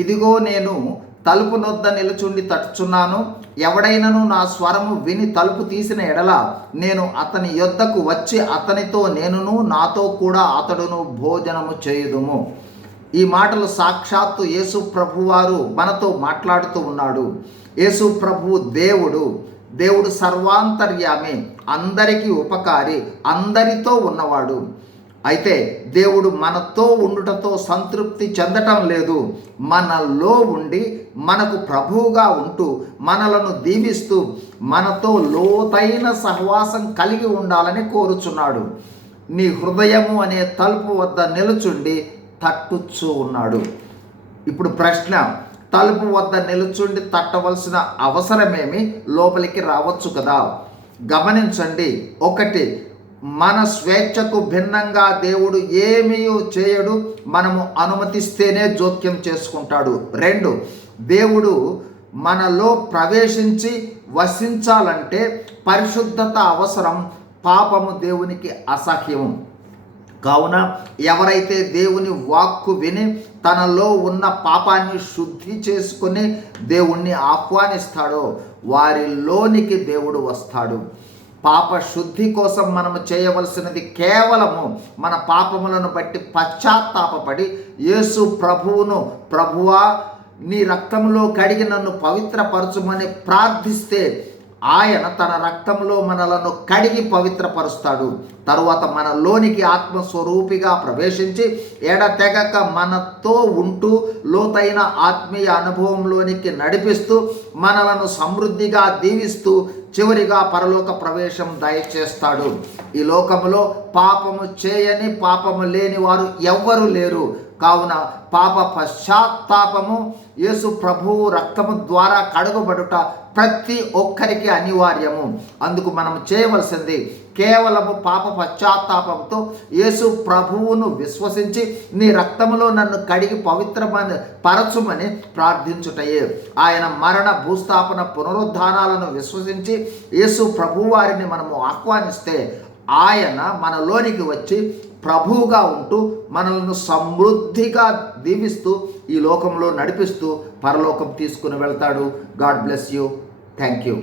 ఇదిగో నేను తలుపు నొద్ద నిలుచుండి తట్టుచున్నాను ఎవడైనను నా స్వరము విని తలుపు తీసిన ఎడల నేను అతని యొద్దకు వచ్చి అతనితో నేనును నాతో కూడా అతడును భోజనము చేయుదుము. ఈ మాటలు సాక్షాత్తు యేసు ప్రభువారు మనతో మాట్లాడుతూ ఉన్నాడు. యేసు ప్రభు దేవుడు. దేవుడు సర్వాంతర్యామి అందరికీ ఉపకారి అందరితో ఉన్నవాడు. అయితే దేవుడు మనతో ఉండుటతో సంతృప్తి చెందటం లేదు. మనలో ఉండి మనకు ప్రభువుగా ఉంటూ మనలను దీవిస్తూ మనతో లోతైన సహవాసం కలిగి ఉండాలని కోరుచున్నాడు. నీ హృదయము అనే తలుపు వద్ద నిలుచుండి తట్టుచూ ఉన్నాడు. ఇప్పుడు ప్రశ్న తలుపు వద్ద నిలుచుండి తట్టవలసిన అవసరమేమి? లోపలికి రావచ్చు కదా. గమనించండి ఒకటి మన స్వేచ్ఛకు భిన్నంగా దేవుడు ఏమీ చేయడు మనము అనుమతిస్తేనే జోక్యం చేసుకుంటాడు. రెండు దేవుడు మనలో ప్రవేశించి వసించాలంటే పరిశుద్ధత అవసరం పాపము దేవునికి అసహ్యము. కావున ఎవరైతే దేవుని వాక్కు విని తనలో ఉన్న పాపాన్ని శుద్ధి చేసుకుని దేవుణ్ణి ఆహ్వానిస్తాడో వారిలోనికి దేవుడు వస్తాడు. పాప శుద్ధి కోసం మనము చేయవలసినది కేవలము మన పాపములను బట్టి పశ్చాత్తాపపడి యేసు ప్రభువును ప్రభువా నీ రక్తంలో కడిగి నన్ను పవిత్రపరచుమని ప్రార్థిస్తే ఆయన తన రక్తంలో మనలను కడిగి పవిత్రపరుస్తాడు. తరువాత మనలోనికి ఆత్మస్వరూపిగా ప్రవేశించి ఎడతెగక మనతో ఉంటూ లోతైన ఆత్మీయ అనుభవంలోనికి నడిపిస్తూ మనలను సమృద్ధిగా దీవిస్తూ చివరిగా పరలోక ప్రవేశం దయచేస్తాడు. ఈ లోకములో పాపము చేయని పాపము లేని వారు ఎవ్వరూ లేరు. కావున పాప పశ్చాత్తాపము యేసు ప్రభువు రక్తము ద్వారా కడుగబడుట ప్రతి ఒక్కరికి అనివార్యము. అందుకు మనం చేయవలసింది కేవలము పాప పశ్చాత్తాపంతో యేసు ప్రభువును విశ్వసించి నీ రక్తములో నన్ను కడిగి పవిత్రమని పరచుమని ప్రార్థించుటయే. ఆయన మరణ భూస్థాపన పునరుద్ధానాలను విశ్వసించి యేసు ప్రభువారిని మనము ఆహ్వానిస్తే ఆయన మనలోనికి వచ్చి ప్రభువుగా ఉంటూ మనల్ని సమృద్ధిగా దీవిస్తూ ఈ లోకంలో నడిపిస్తూ పరలోకం తీసుకుని వెళ్తాడు. God bless you. Thank you.